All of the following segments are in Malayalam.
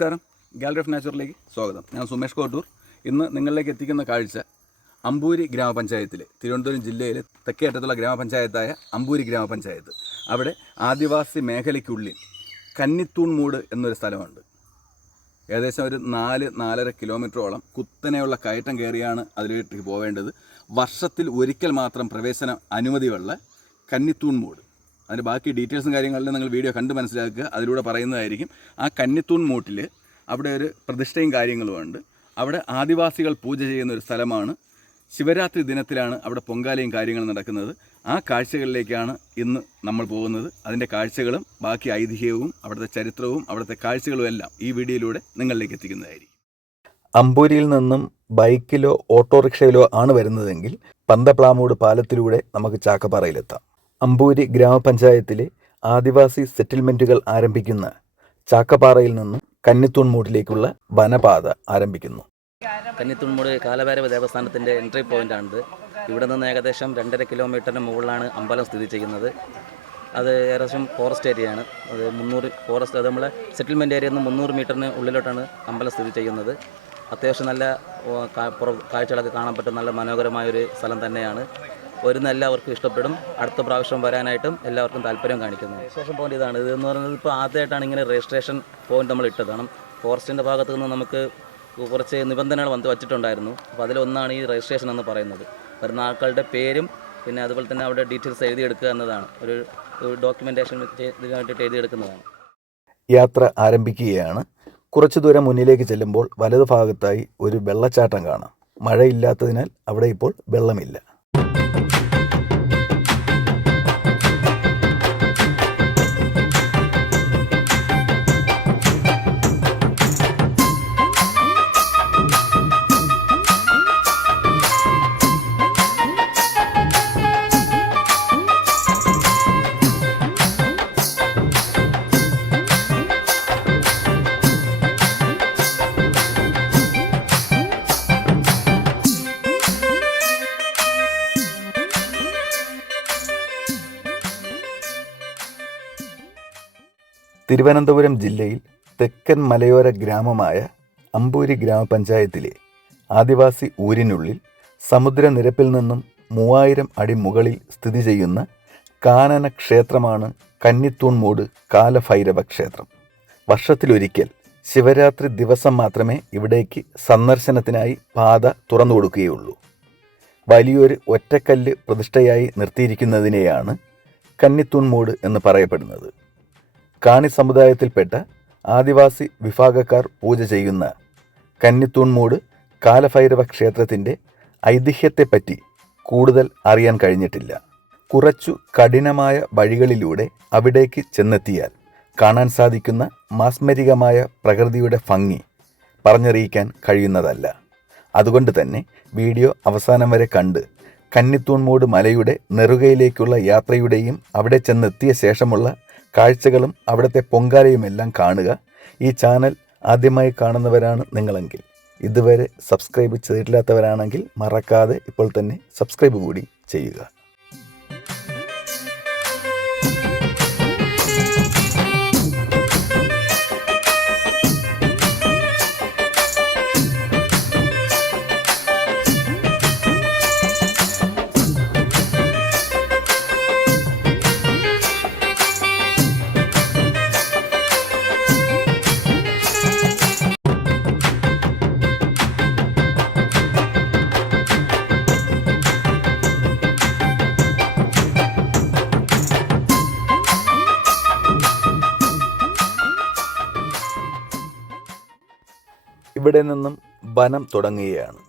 നമസ്കാരം, ഗാലറി ഓഫ് നാച്ചുറിലേക്ക് സ്വാഗതം. ഞാൻ സുമേഷ് കോട്ടൂർ. ഇന്ന് നിങ്ങളിലേക്ക് എത്തിക്കുന്ന കാഴ്ച അമ്പൂരി ഗ്രാമപഞ്ചായത്തിലെ തിരുവനന്തപുരം ജില്ലയിലെ തെക്കേ അറ്റത്തുള്ള ഗ്രാമപഞ്ചായത്തായ അമ്പൂരി ഗ്രാമപഞ്ചായത്ത്. അവിടെ ആദിവാസി മേഖലയ്ക്കുള്ളിൽ കന്നിത്തൂൺമൂട് എന്നൊരു സ്ഥലമുണ്ട്. ഏകദേശം ഒരു 4-4.5 കിലോമീറ്ററോളം കുത്തനെയുള്ള കയറ്റം കയറിയാണ് അതിലേക്ക് പോവേണ്ടത്. വർഷത്തിൽ ഒരിക്കൽ മാത്രം പ്രവേശന അനുമതിയുള്ള കന്നിത്തൂൺമൂട്. അതിൻ്റെ ബാക്കി ഡീറ്റെയിൽസും കാര്യങ്ങളിലും നിങ്ങൾ വീഡിയോ കണ്ട് മനസ്സിലാക്കുക, അതിലൂടെ പറയുന്നതായിരിക്കും. ആ കന്നിത്തൂൺമൂട്ടിൽ അവിടെ ഒരു പ്രതിഷ്ഠയും കാര്യങ്ങളുമുണ്ട്. അവിടെ ആദിവാസികൾ പൂജ ചെയ്യുന്ന ഒരു സ്ഥലമാണ്. ശിവരാത്രി ദിനത്തിലാണ് അവിടെ പൊങ്കാലയും കാര്യങ്ങളും നടക്കുന്നത്. ആ കാഴ്ചകളിലേക്കാണ് ഇന്ന് നമ്മൾ പോകുന്നത്. അതിൻ്റെ കാഴ്ചകളും ബാക്കി ഐതിഹ്യവും അവിടുത്തെ ചരിത്രവും അവിടുത്തെ കാഴ്ചകളും എല്ലാം ഈ വീഡിയോയിലൂടെ നിങ്ങളിലേക്ക് എത്തിക്കുന്നതായിരിക്കും. അമ്പൂരിയിൽ നിന്നും ബൈക്കിലോ ഓട്ടോറിക്ഷയിലോ ആണ് വരുന്നതെങ്കിൽ പന്തപ്ലാമൂട് പാലത്തിലൂടെ നമുക്ക് ചാക്കപ്പാറയിലെത്താം. അമ്പൂരി ഗ്രാമപഞ്ചായത്തിലെ ആദിവാസി സെറ്റിൽമെൻറ്റുകൾ ആരംഭിക്കുന്ന ചാക്കപ്പാറയിൽ നിന്നും കന്നിത്തൂൺമൂട്ടിലേക്കുള്ള വനപാത ആരംഭിക്കുന്നു. കന്നിത്തൂൺമൂട് കാലഭൈരവ ദേവസ്ഥാനത്തിൻ്റെ എൻട്രി പോയിൻ്റാണിത്. ഇവിടെ നിന്ന് ഏകദേശം 2.5 കിലോമീറ്ററിന് മുകളിലാണ് അമ്പലം സ്ഥിതി ചെയ്യുന്നത്. അത് ഏകദേശം ഫോറസ്റ്റ് ഏരിയയാണ്. അത് 300 ഫോറസ്റ്റ്, അത് നമ്മളെ സെറ്റിൽമെൻറ്റ് ഏരിയയിൽ നിന്ന് 300 മീറ്ററിന് ഉള്ളിലോട്ടാണ് അമ്പലം സ്ഥിതി ചെയ്യുന്നത്. അത്യാവശ്യം നല്ല കാഴ്ചകളൊക്കെ കാണാൻ പറ്റും. നല്ല മനോഹരമായൊരു സ്ഥലം തന്നെയാണ്. വരുന്ന എല്ലാവർക്കും ഇഷ്ടപ്പെടും. അടുത്ത പ്രാവശ്യം വരാനായിട്ടും എല്ലാവർക്കും താല്പര്യം കാണിക്കുന്നു. രജിസ്ട്രേഷൻ പോയിന്റ് ഇതാണ്. ഇതെന്ന് പറയുന്നത് ഇപ്പോൾ ആദ്യമായിട്ടാണ് ഇങ്ങനെ രജിസ്ട്രേഷൻ പോയിന്റ് നമ്മൾ ഇട്ടത്. കാരണം ഫോറസ്റ്റിൻ്റെ ഭാഗത്തു നിന്ന് നമുക്ക് കുറച്ച് നിബന്ധനകൾ വച്ചിട്ടുണ്ടായിരുന്നു. അപ്പോൾ അതിലൊന്നാണ് ഈ രജിസ്ട്രേഷൻ എന്ന് പറയുന്നത്. വരുന്ന ആൾക്കാരുടെ പേരും പിന്നെ അതുപോലെ തന്നെ അവിടെ ഡീറ്റെയിൽസ് എഴുതിയെടുക്കുക എന്നതാണ്. ഒരു ഡോക്യുമെൻറ്റേഷൻ ഇതിന് വേണ്ടിയിട്ട് എഴുതിയെടുക്കുന്നതാണ്. യാത്ര ആരംഭിക്കുകയാണ്. കുറച്ചു ദൂരം മുന്നിലേക്ക് ചെല്ലുമ്പോൾ വലതു ഭാഗത്തായി ഒരു വെള്ളച്ചാട്ടം കാണാം. മഴയില്ലാത്തതിനാൽ അവിടെ ഇപ്പോൾ വെള്ളമില്ല. തിരുവനന്തപുരം ജില്ലയിൽ തെക്കൻ മലയോര ഗ്രാമമായ അമ്പൂരി ഗ്രാമപഞ്ചായത്തിലെ ആദിവാസി ഊരിനുള്ളിൽ സമുദ്രനിരപ്പിൽ നിന്നും 3000 അടി മുകളിൽ സ്ഥിതി ചെയ്യുന്ന കാനന ക്ഷേത്രമാണ് കന്നിത്തൂൺമൂട് കാലഭൈരവ ക്ഷേത്രം. വർഷത്തിലൊരിക്കൽ ശിവരാത്രി ദിവസം മാത്രമേ ഇവിടേക്ക് സന്ദർശനത്തിനായി പാത തുറന്നു കൊടുക്കുകയുള്ളൂ. വലിയൊരു ഒറ്റക്കല്ല് പ്രതിഷ്ഠയായി നിർത്തിയിരിക്കുന്നതിനെയാണ് കന്നിത്തൂൺമൂട് എന്ന് പറയപ്പെടുന്നത്. കാണി സമുദായത്തിൽപ്പെട്ട ആദിവാസി വിഭാഗക്കാർ പൂജ ചെയ്യുന്ന കന്നിത്തൂൺമൂട് കാലഭൈരവ ക്ഷേത്രത്തിൻ്റെ ഐതിഹ്യത്തെപ്പറ്റി കൂടുതൽ അറിയാൻ കഴിഞ്ഞിട്ടില്ല. കുറച്ചു കഠിനമായ വഴികളിലൂടെ അവിടേക്ക് ചെന്നെത്തിയാൽ കാണാൻ സാധിക്കുന്ന മാസ്മരികമായ പ്രകൃതിയുടെ ഭംഗി പറഞ്ഞറിയിക്കാൻ കഴിയുന്നതല്ല. അതുകൊണ്ട് തന്നെ വീഡിയോ അവസാനം വരെ കണ്ട് കന്നിത്തൂൺമൂട് മലയുടെ നെറുകയിലേക്കുള്ള യാത്രയുടെയും അവിടെ ചെന്നെത്തിയ ശേഷമുള്ള കാഴ്ചകളും അവിടുത്തെ പൊങ്കാലയുമെല്ലാം കാണുക. ഈ ചാനൽ ആദ്യമായി കാണുന്നവരാണ് നിങ്ങളെങ്കിൽ, ഇതുവരെ സബ്സ്ക്രൈബ് ചെയ്തിട്ടില്ലാത്തവരാണെങ്കിൽ മറക്കാതെ ഇപ്പോൾ തന്നെ സബ്സ്ക്രൈബ് കൂടി ചെയ്യുക. ഇവിടെ നിന്നും വനം തുടങ്ങുകയാണ്.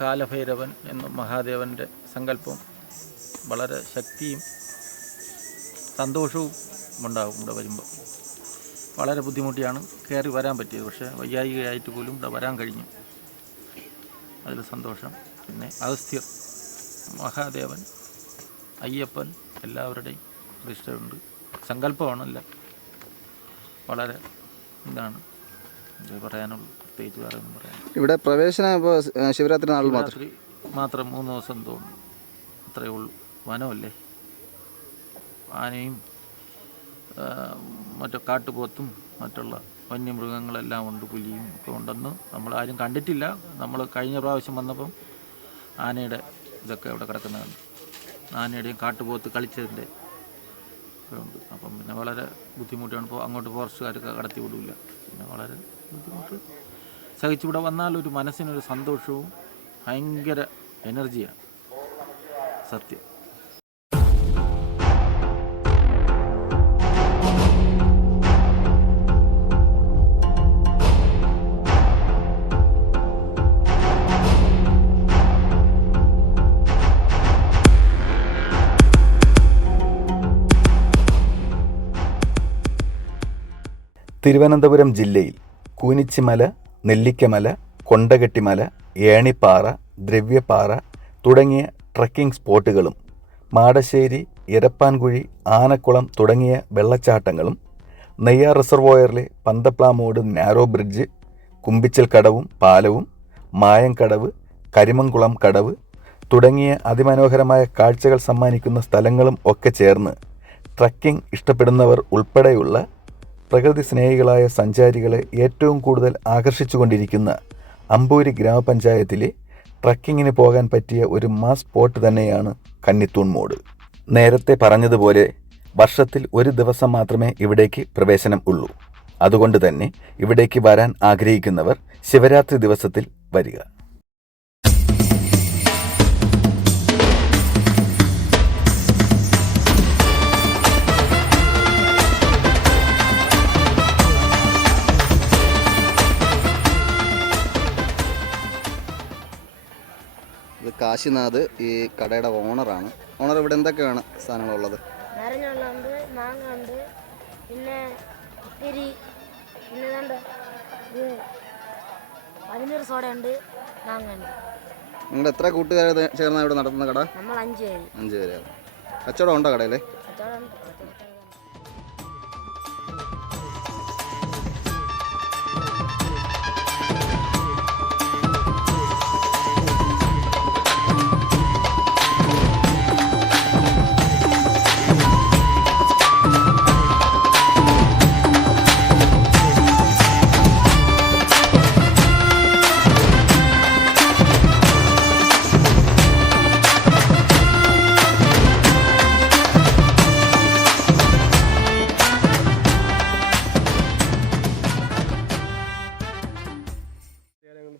കാലഭൈരവൻ എന്ന മഹാദേവൻ്റെ സങ്കല്പം വളരെ ശക്തിയും സന്തോഷവും ഉണ്ടാകും. ഇവിടെ വരുമ്പോൾ വളരെ ബുദ്ധിമുട്ടിയാണ് കയറി വരാൻ പറ്റിയത്, പക്ഷേ വയ്യായികയായിട്ട് പോലും ഇവിടെ വരാൻ കഴിഞ്ഞു. അതിൽ സന്തോഷം. പിന്നെ അഗസ്ത്യർ, മഹാദേവൻ, അയ്യപ്പൻ എല്ലാവരുടെയും പ്രതിഷ്ഠയുണ്ട്. സങ്കല്പമാണല്ല, വളരെ ഇതാണ് ഇത് പറയാനുള്ളൂ. പ്രത്യേകിച്ച് വേറെ ഒന്നും പറയാൻ. ഇവിടെ പ്രവേശനം ഇപ്പോൾ ശിവരാത്രി നാളിൽ മാത്രം 3 ദിവസം തോന്നുന്നു, അത്രയേ ഉള്ളൂ. വനമല്ലേ, ആനയും മറ്റു കാട്ടുപോത്തും മറ്റുള്ള വന്യമൃഗങ്ങളെല്ലാം ഉണ്ട്, പുലിയും ഒക്കെ ഉണ്ടെന്ന് നമ്മളാരും കണ്ടിട്ടില്ല. നമ്മൾ കഴിഞ്ഞ പ്രാവശ്യം വന്നപ്പം ആനയുടെ ഇതൊക്കെ ഇവിടെ കിടക്കുന്നതാണ്. ആനയുടെയും കാട്ടുപോത്ത് കളിച്ചതിൻ്റെ ഉണ്ട്. അപ്പം പിന്നെ വളരെ ബുദ്ധിമുട്ടാണ്. ഇപ്പോൾ അങ്ങോട്ട് ഫോറസ്റ്റുകാരൊക്കെ കടത്തി വിടില്ല. പിന്നെ വളരെ ബുദ്ധിമുട്ട് സഹിച്ചിവിടെ വന്നാൽ ഒരു മനസ്സിനൊരു സന്തോഷവും ഭയങ്കര എനർജിയാണ് സത്യം. തിരുവനന്തപുരം ജില്ലയിൽ കൂനിച്ചിമല, നെല്ലിക്കമല, കൊണ്ടകെട്ടിമല, ഏണിപ്പാറ, ദ്രവ്യപ്പാറ തുടങ്ങിയ ട്രക്കിംഗ് സ്പോട്ടുകളും മാടശ്ശേരി, ഇരപ്പാൻകുഴി, ആനക്കുളം തുടങ്ങിയ വെള്ളച്ചാട്ടങ്ങളും നെയ്യാർ റിസർവോയറിലെ പന്തപ്ലാമൂട് നാരോ ബ്രിഡ്ജ്, കുമ്പിച്ചൽ കടവും പാലവും, മായംകടവ്, കരിമംകുളം കടവ് തുടങ്ങിയ അതിമനോഹരമായ കാഴ്ചകൾ സമ്മാനിക്കുന്ന സ്ഥലങ്ങളും ഒക്കെ ചേർന്ന് ട്രക്കിംഗ് ഇഷ്ടപ്പെടുന്നവർ ഉൾപ്പെടെയുള്ള പ്രകൃതി സ്നേഹികളായ സഞ്ചാരികളെ ഏറ്റവും കൂടുതൽ ആകർഷിച്ചുകൊണ്ടിരിക്കുന്ന അമ്പൂരി ഗ്രാമപഞ്ചായത്തിലെ ട്രക്കിങ്ങിന് പോകാൻ പറ്റിയ ഒരു മാസ് സ്പോട്ട് തന്നെയാണ് കന്നിത്തൂൺമൂട്. നേരത്തെ പറഞ്ഞതുപോലെ വർഷത്തിൽ ഒരു ദിവസം മാത്രമേ ഇവിടേക്ക് പ്രവേശനം ഉള്ളൂ. അതുകൊണ്ട് തന്നെ ഇവിടേക്ക് വരാൻ ആഗ്രഹിക്കുന്നവർ ശിവരാത്രി ദിവസത്തിൽ വരിക. ഇത് കാശിനാഥ്, ഈ കടയുടെ ഓണറാണ്. ഓണർ, ഇവിടെ എന്തൊക്കെയാണ് സാധനങ്ങളുള്ളത്? നാരങ്ങളുണ്ട്, മാങ്ങ ഉണ്ട്, പിന്നെ പിരി, പിന്നെ ഇത് 11 സോഡ ഉണ്ട്, മാങ്ങ ഉണ്ട്. നിങ്ങൾ എത്ര കൂട്ടുകാർ ചേർന്നാണ് ഇവിടെ നടത്തുന്ന കട? നമ്മൾ 5 പേര്. 5 പേരാണ്. കച്ചവടം ഉണ്ടോ കടയിൽ? കച്ചവടം.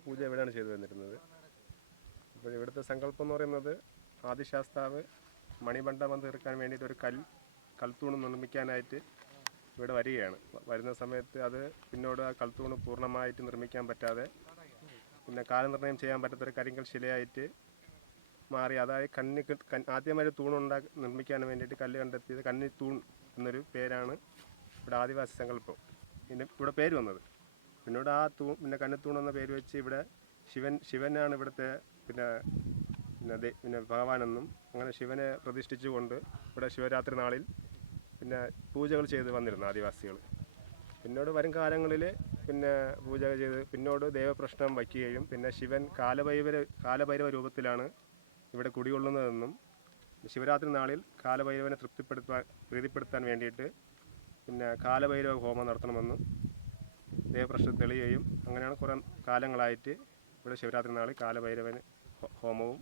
പൂജ എവിടെയാണ് ചെയ്തു വന്നിരുന്നത്. അപ്പോൾ ഇവിടുത്തെ സങ്കല്പം എന്ന് പറയുന്നത് ആദിശാസ്താവ് മണിമണ്ഡപം തീർക്കാൻ വേണ്ടിയിട്ട് ഒരു കൽത്തൂണ് നിർമ്മിക്കാനായിട്ട് ഇവിടെ വരികയാണ്. വരുന്ന സമയത്ത് അത് പിന്നോട് ആ കൽത്തൂണ് പൂർണ്ണമായിട്ട് നിർമ്മിക്കാൻ പറ്റാതെ പിന്നെ കാലനിർണ്ണയം ചെയ്യാൻ പറ്റാത്തൊരു കരിങ്കൽ ശിലയായിട്ട് മാറി. അതായത് ആദ്യമായി നിർമ്മിക്കാൻ വേണ്ടിയിട്ട് കല്ല് കണ്ടെത്തിയത് കന്നിത്തൂൺ എന്നൊരു പേരാണ് ഇവിടെ ആദിവാസി സങ്കല്പം പിന്നെ ഇവിടെ പേര് വന്നത്. പിന്നീട് ആ പിന്നെ കന്നിത്തൂൺ എന്ന പേര് വെച്ച് ഇവിടെ ശിവനാണ് ഇവിടുത്തെ പിന്നെ ഭഗവാനെന്നും അങ്ങനെ ശിവനെ പ്രതിഷ്ഠിച്ചുകൊണ്ട് ഇവിടെ ശിവരാത്രി നാളിൽ പിന്നെ പൂജകൾ ചെയ്ത് വന്നിരുന്നു ആദിവാസികൾ. പിന്നീട് വരും കാലങ്ങളിൽ പിന്നെ പൂജകൾ ചെയ്ത് പിന്നോട് ദേവപ്രശ്നം വയ്ക്കുകയും പിന്നെ ശിവൻ കാലഭൈരവ രൂപത്തിലാണ് ഇവിടെ കുടികൊള്ളുന്നതെന്നും ശിവരാത്രി നാളിൽ കാലഭൈരവനെ പ്രീതിപ്പെടുത്താൻ വേണ്ടിയിട്ട് പിന്നെ കാലഭൈരവ ഹോമം നടത്തണമെന്നും ദേവപ്രശ്നം തെളിയുകയും അങ്ങനെയാണ് കുറേ കാലങ്ങളായിട്ട് ഇവിടെ ശിവരാത്രി നാളിൽ കാലഭൈരവന് ഹോമവും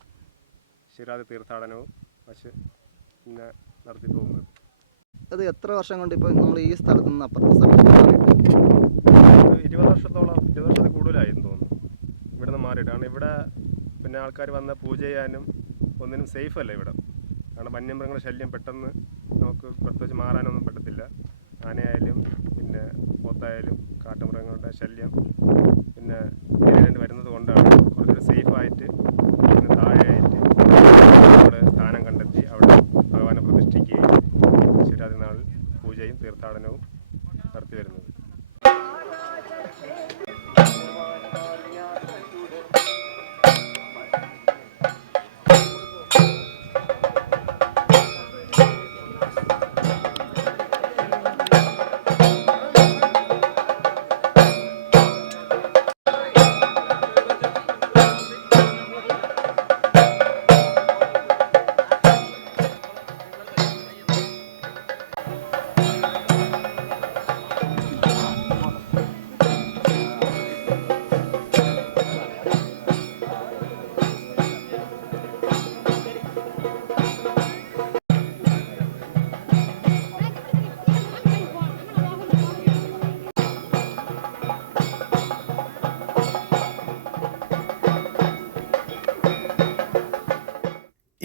ശിവരാത്രി തീർത്ഥാടനവും പിന്നെ നടത്തി പോകുന്നത്. അത് എത്ര വർഷം കൊണ്ട് ഇപ്പോൾ നമ്മൾ ഈ സ്ഥലത്ത് നിന്ന് അപ്പുറത്തെ സ്ഥലത്ത് 20 വർഷത്തിൽ കൂടുതലായെന്ന് തോന്നുന്നു ഇവിടെ നിന്ന് മാറിയിട്ട്. കാരണം ഇവിടെ പിന്നെ ആൾക്കാർ വന്ന് പൂജ ചെയ്യാനും ഒന്നിനും സേഫ് അല്ല ഇവിടെ. കാരണം വന്യമൃഗങ്ങളുടെ ശല്യം പെട്ടെന്ന് നമുക്ക് പ്രത്യേകിച്ച് മാറാനൊന്നും പറ്റത്തില്ല. ആനയായാലും പിന്നെ പോത്തായാലും കാട്ടുമൃഗങ്ങളുടെ ശല്യം പിന്നെ നേരിടേണ്ടി വരുന്നത് കൊണ്ടാണ് കുറച്ചുകൂടി സേഫായിട്ട് പിന്നെ താഴെയായിട്ട് നമ്മൾ സ്ഥാനം കണ്ടെത്തി അവിടെ ഭഗവാനെ പ്രതിഷ്ഠിക്കുകയും ശിവരാത്രി നാളിൽ പൂജയും തീർത്ഥാടനവും നടത്തി വരുന്നത്.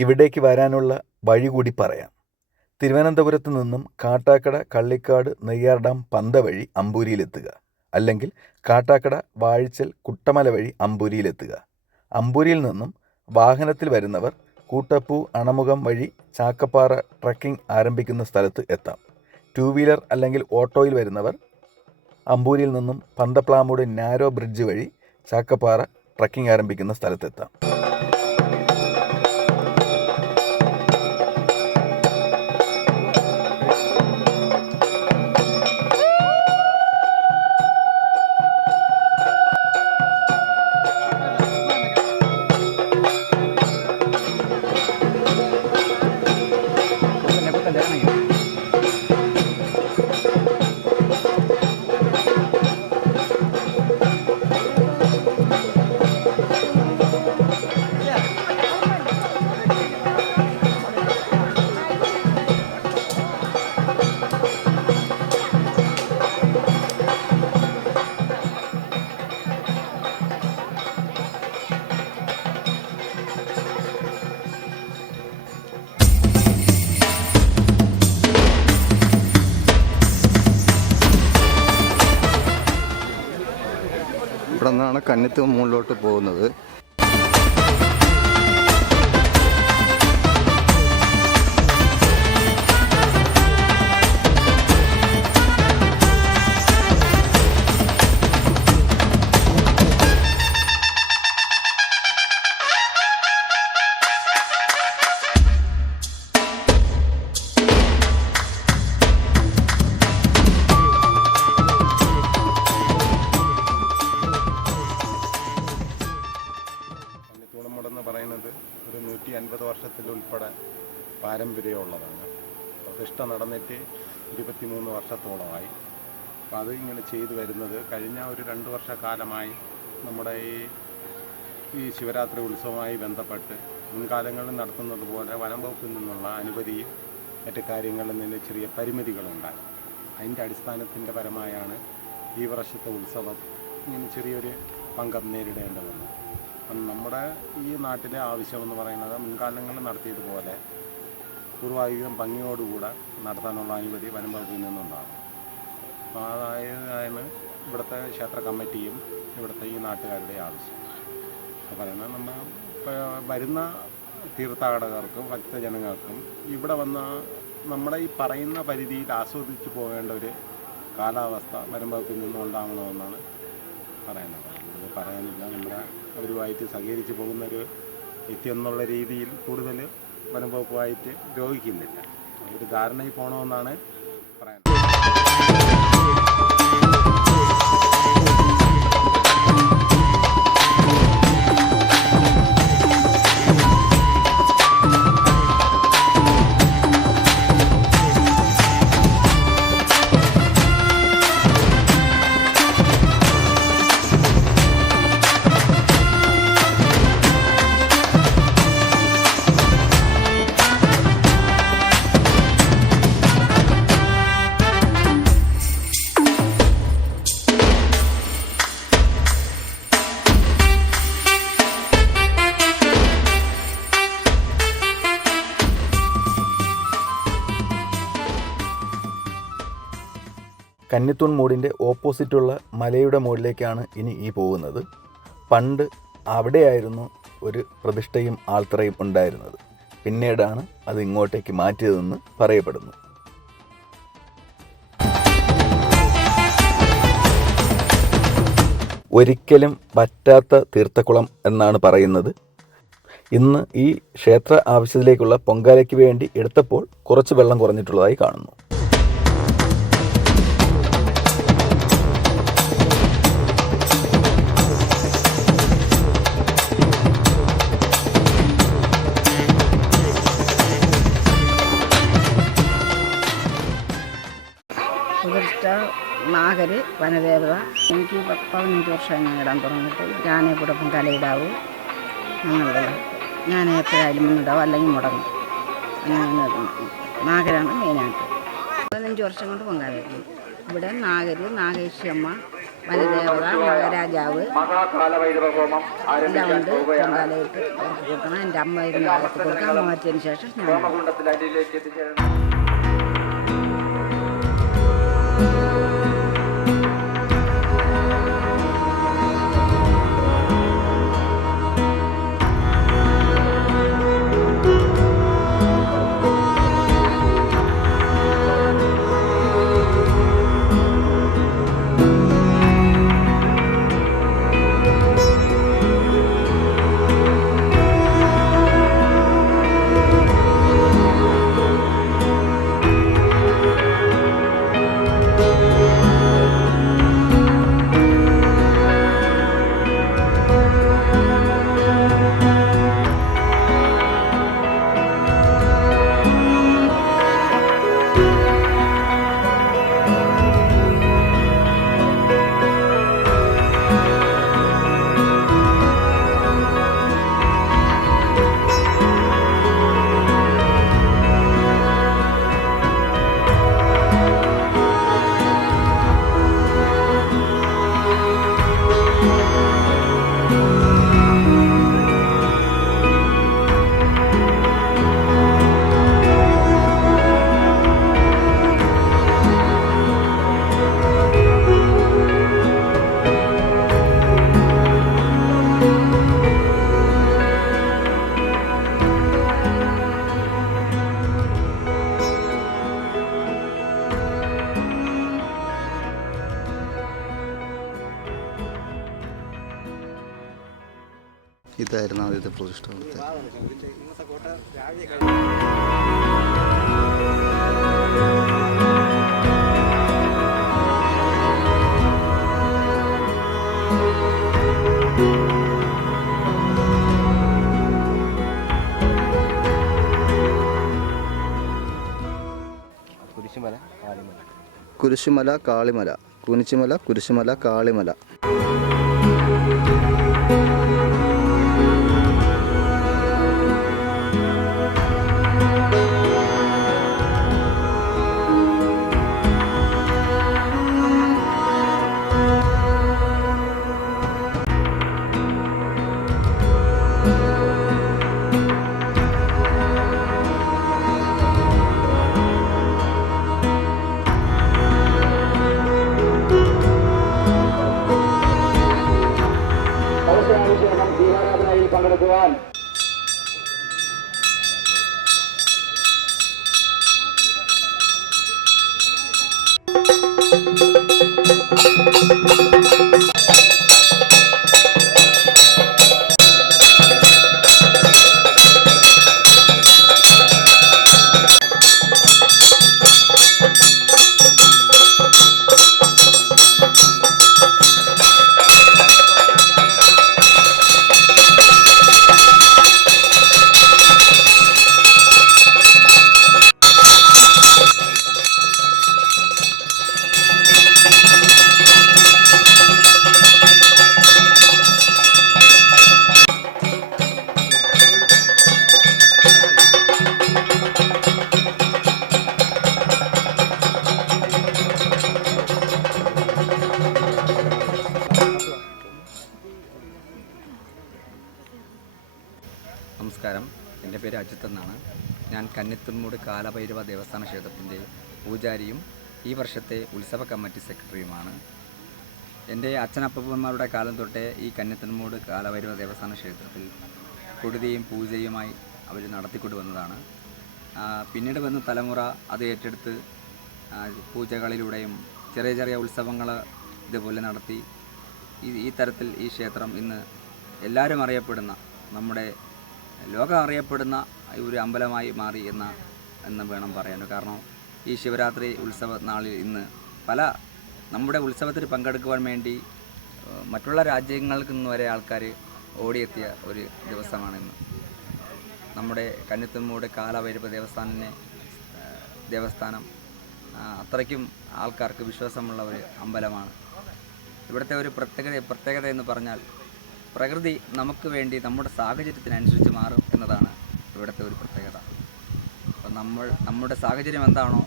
ഇവിടേക്ക് വരാനുള്ള വഴി കൂടി പറയാം. തിരുവനന്തപുരത്ത് നിന്നും കാട്ടാക്കട, കള്ളിക്കാട്, നെയ്യാർ ഡാം, പന്ത വഴി അമ്പൂരിയിലെത്തുക. അല്ലെങ്കിൽ കാട്ടാക്കട, വാഴിച്ചൽ, കുട്ടമല വഴി അമ്പൂരിയിലെത്തുക. അമ്പൂരിയിൽ നിന്നും വാഹനത്തിൽ വരുന്നവർ കൂട്ടപ്പൂ, അണമുഖം വഴി ചാക്കപ്പാറ ട്രക്കിംഗ് ആരംഭിക്കുന്ന സ്ഥലത്ത് എത്താം. 2 വീലർ അല്ലെങ്കിൽ ഓട്ടോയിൽ വരുന്നവർ അമ്പൂരിയിൽ നിന്നും പന്തപ്ലാമൂട് നാരോ ബ്രിഡ്ജ് വഴി ചാക്കപ്പാറ ട്രക്കിംഗ് ആരംഭിക്കുന്ന സ്ഥലത്തെത്താം. ഇവിടെ നിന്നാണ് കന്നിത്ത് മുകളിലോട്ട് പോകുന്നത്. പറയുന്നത് ഒരു 150 വർഷത്തിലുൾപ്പെടെ പാരമ്പര്യമുള്ളതാണ്. പ്രതിഷ്ഠ നടന്നിട്ട് 23 വർഷത്തോളമായി. അപ്പോൾ അത് ഇങ്ങനെ ചെയ്തു വരുന്നത് കഴിഞ്ഞ ഒരു 2 വർഷക്കാലമായി നമ്മുടെ ഈ ശിവരാത്രി ഉത്സവവുമായി ബന്ധപ്പെട്ട് മുൻകാലങ്ങളിൽ നടത്തുന്നത് പോലെ വനം വകുപ്പിൽ നിന്നുള്ള അനുമതിയും മറ്റ് കാര്യങ്ങളിൽ നിന്ന് ചെറിയ പരിമിതികളുണ്ടായി. അതിൻ്റെ അടിസ്ഥാനത്തിൻ്റെ പരമായാണ് ഈ വർഷത്തെ ഉത്സവം ഇങ്ങനെ ചെറിയൊരു പങ്കം നേരിടേണ്ടി വന്നു. നമ്മുടെ ഈ നാട്ടിലെ ആവശ്യമെന്ന് പറയുന്നത് മുൻകാലങ്ങളിൽ നടത്തിയതുപോലെ പൂർവാധികം ഭംഗിയോടുകൂടെ നടത്താനുള്ള അനുമതി വനം വകുപ്പിൽ നിന്നുണ്ടാകും. അപ്പോൾ അതായതാണ് ഇവിടുത്തെ ക്ഷേത്ര കമ്മിറ്റിയും ഇവിടുത്തെ ഈ നാട്ടുകാരുടെ ആവശ്യം. അപ്പോൾ പറയുന്നത് നമ്മൾ വരുന്ന തീർത്ഥാടകർക്കും ഭക്തജനങ്ങൾക്കും ഇവിടെ വന്ന നമ്മുടെ ഈ പറയുന്ന പരിധിയിൽ ആസ്വദിച്ച് പോകേണ്ട ഒരു കാലാവസ്ഥ വനം വകുപ്പിൽ നിന്നും ഉണ്ടാകണമെന്നാണ് പറയുന്നത്. ഇത് പറയാനില്ല, നമ്മുടെ അവരുമായിട്ട് സഹകരിച്ച് പോകുന്നൊരു വ്യക്തി എന്നുള്ള രീതിയിൽ കൂടുതൽ വനം വകുപ്പുമായിട്ട് ദ്രോഹിക്കുന്നില്ല. ഒരു ധാരണയിൽ പോകണമെന്നാണ് പറയുന്നത്. കന്നിത്തുൺമൂടിൻ്റെ ഓപ്പോസിറ്റുള്ള മലയുടെ മുകളിലേക്കാണ് ഇനി ഈ പോകുന്നത്. പണ്ട് അവിടെയായിരുന്നു ഒരു പ്രതിഷ്ഠയും ആൾത്തറയും ഉണ്ടായിരുന്നത്. പിന്നീടാണ് അത് ഇങ്ങോട്ടേക്ക് മാറ്റിയതെന്ന് പറയപ്പെടുന്നു. ഒരിക്കലും വറ്റാത്ത തീർത്ഥക്കുളം എന്നാണ് പറയുന്നത്. ഇന്ന് ഈ ക്ഷേത്ര ആവശ്യത്തിലേക്കുള്ള പൊങ്കാലയ്ക്ക് വേണ്ടി എടുത്തപ്പോൾ കുറച്ച് വെള്ളം കുറഞ്ഞിട്ടുള്ളതായി കാണുന്നു. പ്രതിഷ്ഠ നാഗര് വനദേവത. എനിക്ക് 15 വർഷം ഞാൻ ഇടാൻ തുടങ്ങിയിട്ട് ഞാനേ കൂടെ പൊങ്കാലയിടാവൂ. ഞങ്ങളുടെ ഞാൻ എപ്പോഴായാലും മുന്നിടാവും, അല്ലെങ്കിൽ മുടങ്ങും. നാഗരാണ് മെയിനായിട്ട്. 15 വർഷം കൊണ്ട് പൊങ്കാലയിടും. ഇവിടെ നാഗര്, നാഗേശ്വരമ്മ, വനദേവത, നാഗരാജാവ് എല്ലാം ഉണ്ട്. പൊങ്കാലയിട്ട് അവർക്ക് കൊടുക്കണം. എൻ്റെ അമ്മ ഇരുന്ന് അകത്ത് കൊടുക്കാം. അമ്മ മരിച്ചതിന് ശേഷം ഞാൻ ഇതായിരുന്നു ആദ്യത്തെ പ്രതിഷ്ഠ. കുരിശുമല, കാളിമല. കുനിച്ചിമല, കുരിശുമല, കാളിമല. നമസ്കാരം, എൻ്റെ പേര് അജിത്ത് എന്നാണ്. ഞാൻ കന്നിത്തുൺമൂട് കാലഭൈരവ ദേവസ്ഥാന ക്ഷേത്രത്തിൻ്റെ പൂജാരിയും ഈ വർഷത്തെ ഉത്സവ കമ്മിറ്റി സെക്രട്ടറിയുമാണ്. എൻ്റെ അച്ഛനപ്പന്മാരുടെ കാലം തൊട്ടേ ഈ കന്യത്തൻമൂട് കാലഭൈരവ ദേവസ്ഥാന ക്ഷേത്രത്തിൽ കൊടിതയും പൂജയുമായി അവർ നടത്തിക്കൊണ്ടു വന്നതാണ്. പിന്നീട് വന്ന തലമുറ അത് ഏറ്റെടുത്ത് പൂജകളിലൂടെയും ചെറിയ ചെറിയ ഉത്സവങ്ങൾ ഇതുപോലെ നടത്തി ഈ തരത്തിൽ ഈ ക്ഷേത്രം ഇന്ന് എല്ലാവരും അറിയപ്പെടുന്ന, നമ്മുടെ ലോകം അറിയപ്പെടുന്ന ഒരു അമ്പലമായി മാറി എന്ന് വേണം പറയാൻ. കാരണം ഈ ശിവരാത്രി ഉത്സവ നാളിൽ ഇന്ന് നമ്മുടെ ഉത്സവത്തിൽ പങ്കെടുക്കുവാൻ വേണ്ടി മറ്റുള്ള രാജ്യങ്ങളിൽ നിന്ന് വരെ ആൾക്കാർ ഓടിയെത്തിയ ഒരു ദിവസമാണിന്ന്. നമ്മുടെ കന്യത്തൻമൂട് കാലഭൈരവ ദേവസ്ഥാനം അത്രയ്ക്കും ആൾക്കാർക്ക് വിശ്വാസമുള്ള ഒരു അമ്പലമാണ്. ഇവിടുത്തെ ഒരു പ്രത്യേകത എന്ന് പറഞ്ഞാൽ പ്രകൃതി നമുക്ക് വേണ്ടി നമ്മുടെ സാഹചര്യത്തിനനുസരിച്ച് മാറും എന്നതാണ് ഇവിടുത്തെ ഒരു പ്രത്യേകത. അപ്പോൾ നമ്മുടെ സാഹചര്യം എന്താണോ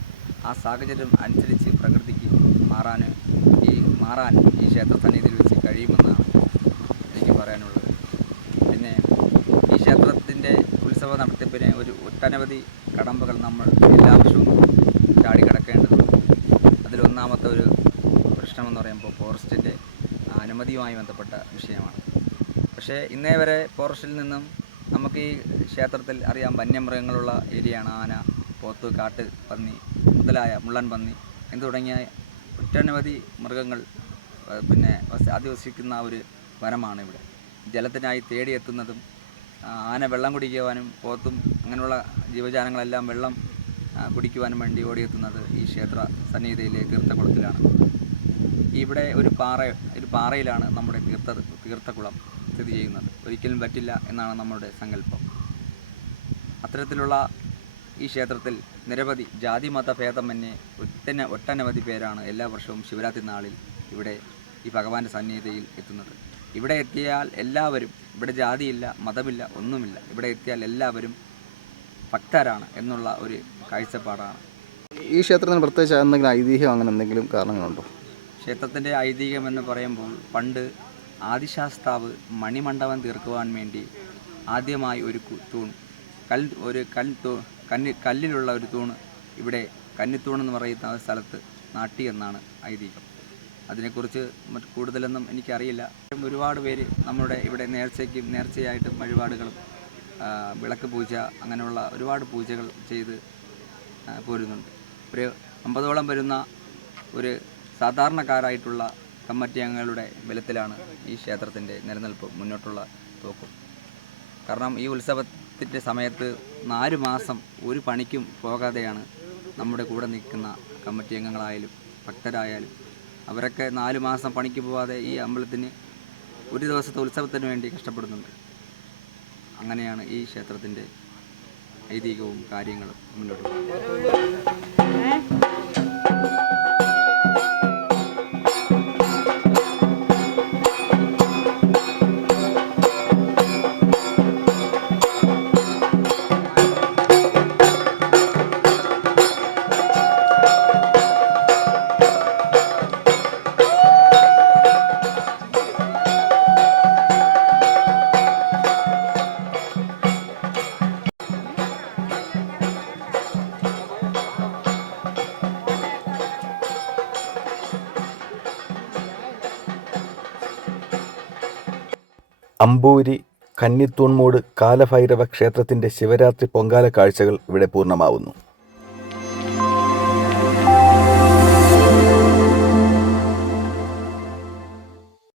ആ സാഹചര്യം അനുസരിച്ച് പ്രകൃതിക്ക് മാറാൻ ഈ ക്ഷേത്ര സന്നിധിയിൽ വെച്ച് കഴിയുമെന്നാണ് എനിക്ക് പറയാനുള്ളത്. പിന്നെ ഈ ക്ഷേത്രത്തിൻ്റെ ഉത്സവ നടത്തിപ്പിന് ഒട്ടനവധി കടമ്പകൾ നമ്മൾ എല്ലാ വർഷവും ചാടിക്കടക്കേണ്ടതുണ്ട്. അതിലൊന്നാമത്തെ ഒരു പ്രശ്നമെന്ന് പറയുമ്പോൾ ഫോറസ്റ്റിൻ്റെ അനുമതിയുമായി ബന്ധപ്പെട്ട വിഷയമാണ്. പക്ഷേ ഇന്നേ വരെ ഫോറസ്റ്റിൽ നിന്നും നമുക്ക് ഈ ക്ഷേത്രത്തിൽ അറിയാം, വന്യമൃഗങ്ങളുള്ള ഏരിയയാണ്. ആന, പോത്ത്, കാട്ട് പന്നി മുതലായ മുള്ളൻ പന്നി എന്ന് തുടങ്ങിയ ഒട്ടനവധി മൃഗങ്ങൾ പിന്നെ അധിവസിക്കുന്ന ഒരു വനമാണ് ഇവിടെ. ജലത്തിനായി തേടിയെത്തുന്നതും ആന വെള്ളം കുടിക്കുവാനും പോത്തും അങ്ങനെയുള്ള ജീവജാലങ്ങളെല്ലാം വെള്ളം കുടിക്കുവാനും വേണ്ടി ഓടിയെത്തുന്നത് ഈ ക്ഷേത്ര സന്നിധിയിലെ തീർത്ഥകുളത്തിലാണ്. ഇവിടെ ഒരു പാറയിലാണ് നമ്മുടെ തീർത്ഥകുളം സ്ഥിതി ചെയ്യുന്നത്. ഒരിക്കലും പറ്റില്ല എന്നാണ് നമ്മുടെ സങ്കല്പം. അത്തരത്തിലുള്ള ഈ ക്ഷേത്രത്തിൽ നിരവധി ജാതി മത ഭേദമന്യേ ഒട്ടനവധി പേരാണ് എല്ലാ വർഷവും ശിവരാത്രി നാളിൽ ഇവിടെ ഈ ഭഗവാന്റെ സന്നിധിയിൽ എത്തുന്നത്. ഇവിടെ എത്തിയാൽ എല്ലാവരും, ഇവിടെ ജാതിയില്ല, മതമില്ല, ഒന്നുമില്ല, ഇവിടെ എത്തിയാൽ എല്ലാവരും ഭക്തരാണ് എന്നുള്ള ഒരു കാഴ്ചപ്പാടാണ്. ഈ ക്ഷേത്രത്തിന് പ്രത്യേകിച്ച് എന്തെങ്കിലും ഐതിഹ്യം അങ്ങനെ എന്തെങ്കിലും കാരണങ്ങളുണ്ടോ? ക്ഷേത്രത്തിൻ്റെ ഐതിഹ്യം എന്ന് പറയുമ്പോൾ പണ്ട് ആദിശാസ്താവ് മണിമണ്ഡപം തീർക്കുവാൻ വേണ്ടി ആദ്യമായി ഒരു തൂൺ കല്ലിലുള്ള ഒരു തൂണ് ഇവിടെ കന്നിത്തൂൺ എന്ന് പറയുന്ന സ്ഥലത്ത് നാട്ടി എന്നാണ് ഐതിഹ്യം. അതിനെക്കുറിച്ച് കൂടുതലൊന്നും എനിക്കറിയില്ല. ഒരുപാട് പേര് നമ്മുടെ ഇവിടെ നേർച്ചയായിട്ടും വഴിപാടുകളും വിളക്ക് പൂജ അങ്ങനെയുള്ള ഒരുപാട് പൂജകൾ ചെയ്ത് പോരുന്നുണ്ട്. ഒരു 50ഓളം വരുന്ന ഒരു സാധാരണക്കാരായിട്ടുള്ള കമ്മിറ്റി അംഗങ്ങളുടെ ബലത്തിലാണ് ഈ ക്ഷേത്രത്തിൻ്റെ നിലനിൽപ്പ് മുന്നോട്ടുള്ള പോക്കും. കാരണം ഈ ഉത്സവത്തിൻ്റെ സമയത്ത് 4 മാസം ഒരു പണിക്കും പോകാതെയാണ് നമ്മുടെ കൂടെ നിൽക്കുന്ന കമ്മിറ്റി അംഗങ്ങളായാലും ഭക്തരായാലും അവരൊക്കെ 4 മാസം പണിക്ക് പോകാതെ ഈ അമ്പലത്തിന് ഒരു ദിവസത്തെ ഉത്സവത്തിന് വേണ്ടി കഷ്ടപ്പെടുന്നുണ്ട്. അങ്ങനെയാണ് ഈ ക്ഷേത്രത്തിൻ്റെ ഐതിഹ്യവും കാര്യങ്ങളും മുന്നോട്ട് പോകുന്നത്. അമ്പൂരി കന്നിത്തൂൺമൂട് കാലഭൈരവ ക്ഷേത്രത്തിൻ്റെ ശിവരാത്രി പൊങ്കാല കാഴ്ചകൾ ഇവിടെ പൂർണ്ണമാവുന്നു.